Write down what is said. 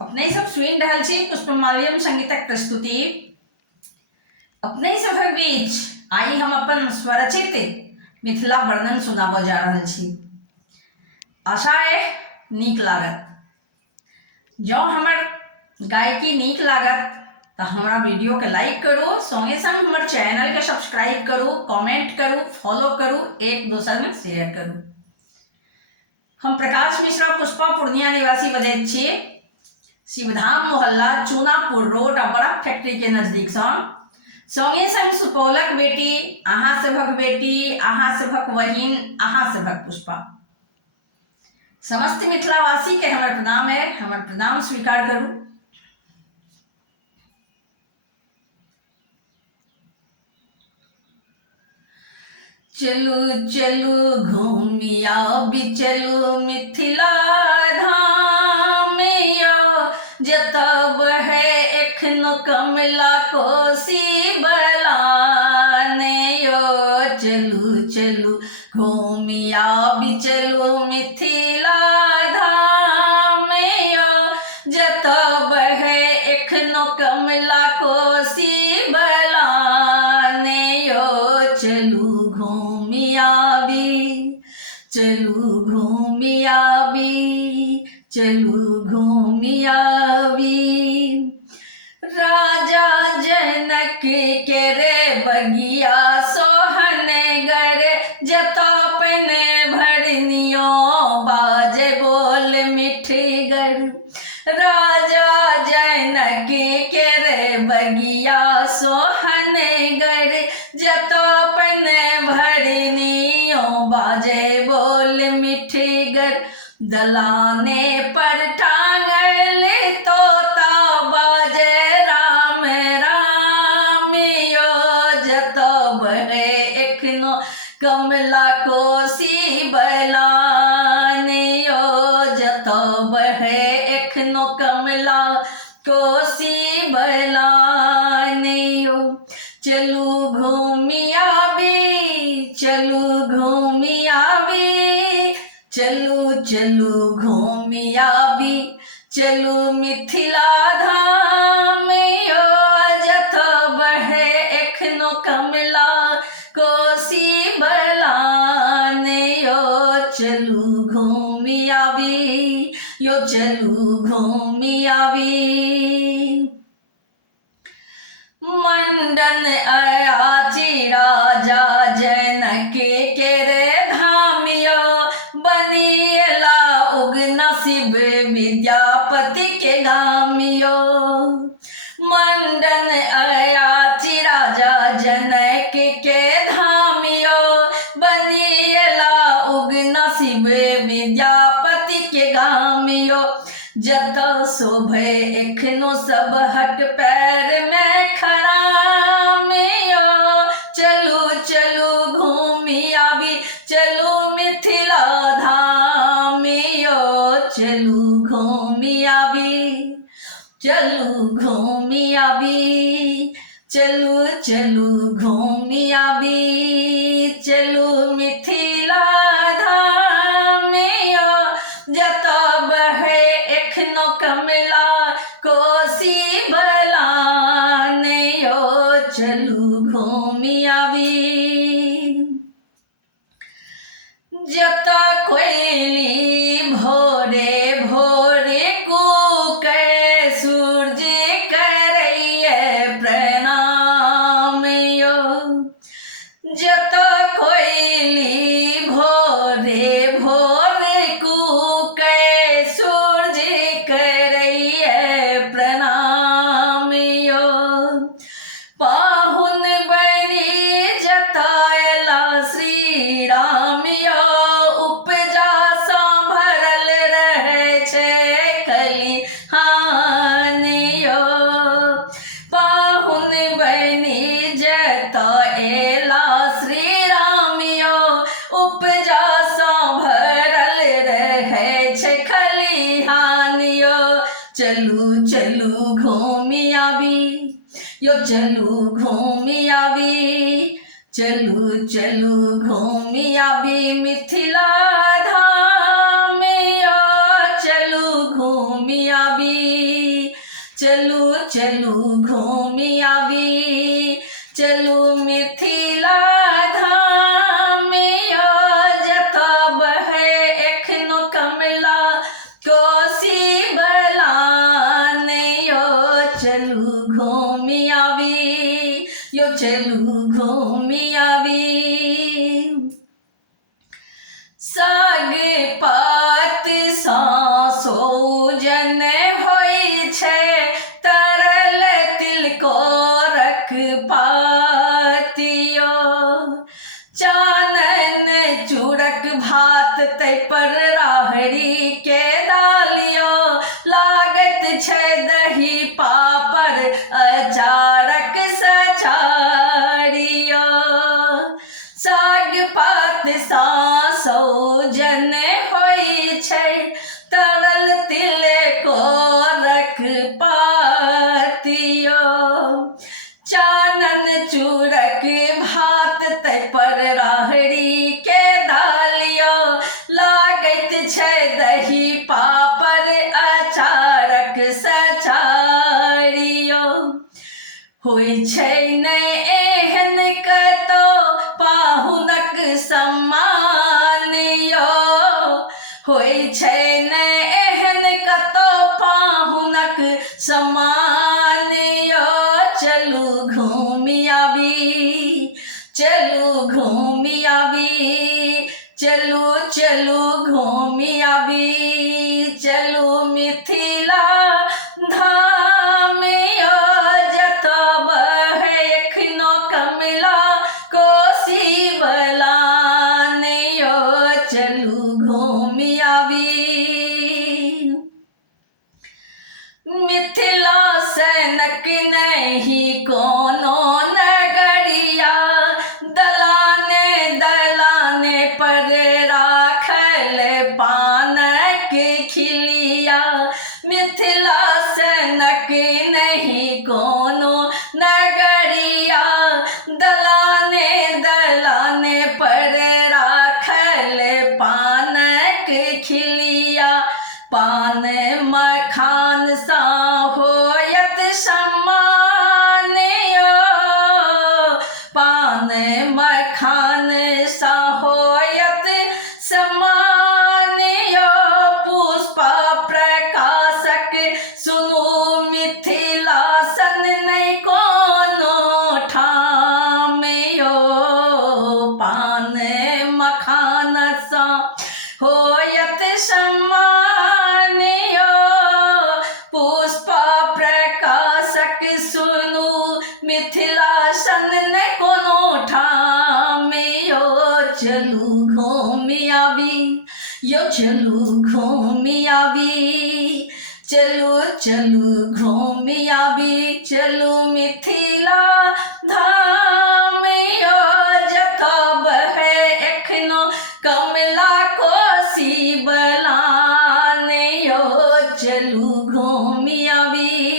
अपने सब सुनि रहल छी पुष्पमाल्यम संगीतक प्रस्तुति। अपने सभक बीच आई हम अपन स्वरचित मिथिला वर्णन सुनाबऽ जा रहल छी। आशा है नीक लागत। जँ हमर गायकी नीक लागत तऽ हमरा वीडियो के लाइक करू, संगे संग हमर चैनल के सब्सक्राइब करू, कमेंट करू, फॉलो करू, एक दोसर में शेयर करू। हम प्रकाश मिश्रा पुष्पा पूर्णिया निवासी बजैत छी। शिवधाम मोहल्ला चूनापुर रोड बड़ा फैक्ट्री के नजदीक संगे संग सुपौलक बेटी, अहाँ सभक बेटी, अहाँ सभक बहिन, अहाँ सभक पुष्पा। समस्त मिथिलावासी के हमर प्रणाम है, हमर प्रणाम स्वीकार करू। चलू चलू घूमिया भी चलू मिथिला धाम यो, जतब है एखनो कमला कोसी बलान यो। चलू चलू घूमिया भी चलू मिथिला धाम यो, जतब है एखनो कमला कोसी बलान यो। चलू चलू घूमियाबी, चलू घूमियाबी। राजा जनक के रे बगिया सोहनगर, जतापन भरनियो बाजे बोल मिठगर। राजा जनक के रे बगिया सोहनगर, जतापन भरनियो बाजे बोल मिठगर। दलाने पर टांगल तोता बाजे राम राम यो, जतब है एखनो कमला कोसी बलान यो। जतब है एखनो कमला कोसी बलान यो। चलू घूमियाबी, चलू घूमियाबी, चलू चलू घूमियाबी, चलू मिथिला धाम यो, जतब है एखनो कमला कोसी बलान यो। चलू घूमियाबी यो, चलू घूमियाबी। मंडन अयाची राजा जनक के रे धाम यो, बनिएला उगना शिव विद्यापति के गाम यो। मंडन अयाची राजा जनक के धाम यो, बनिएला उगना शिव विद्यापति के गाम यो। जत शोभे एखनो सब हट पैर में खराम यो। चलू चलू घूमियाबी, चलू मिथिला धाम यो। चलू घूमियाबी, चलू घूमियाबी, चलू चलू घूमियाबी, चलू मिथिला धाम यो, जतब है एखनो कमला कोसी बलान यो। चलू घूमियाबी। जता कोयली भोरे भोरे कूकै, सूरज करैये प्रणाम यो। जता कोयली भोरे भोरे कूकै, सूरज करैये प्रणाम यो। पाहुन बनी जतायला श्री राम यो, उपजा सा भरल रहै छै खलिहान यो। पाहुन बनी जतायला श्री राम यो, उपजा सा भरल रहै छै खलिहान यो। चलू चलू घूमियाबी यो, चलू घूमियाबी, चलू चलू घूमियाबी मिथिला धाम यो। चलू घूमियाबी। चलू घूमी आवी चलू मिथिला धाम यो जतब है एखनो कमला कोसी बलान यो चलू घूमी आवी यो चलू घूमी आवी साग पात सोजन होइ छै तरल तिलकोरक पातियो चानन चूड़क भात तै पर राहड़ी के डालियो लागत छै दही पापड़ अचारक सचारियो साग पात सोजन होइ छै तरल तिलकोरक पातियो चानन चूड़क भात तै पर राहड़ी के डालियो लागत छै दही पापड़ अचारक सचारियो होइ छै नै एहन कतो पाहुनक सम्मान यो होइ छै नै एहन कतो पाहुनक सम्मान यो चलू घूमी आवी चलू घूमी आवी चलू चलू घूमी आवी चलू मिथिला धाम यो जतब है एखनो कमला कोसी बलान यो चलू घूमी आवी मिथिला सनक नहीं कोनो नगरिया दलाने दलाने पर राखल पानक खिलिया मिथिला सनक नहीं कोनो नगरिया दलाने दलाने पर राखल पानक खिलिया पान मखान सा होयत सम्मान यो पान मखान सा होयत सम्मान यो पुष्पा प्रकाशक सुनु मिथिला सन नहीं कोनो ठाम यो पान मखान सा होयत सम्मान यो पुष्पा प्रकाशक सुनु मिथिला सन ने कोनो ठाम यो चलू घूमी आवी यो चलू घूमी आवी चलू चलू घूमी आवी चलू मिथिला धाम यो जतब है एखनो कमला कोसी बलान यो चलू घूमी आवी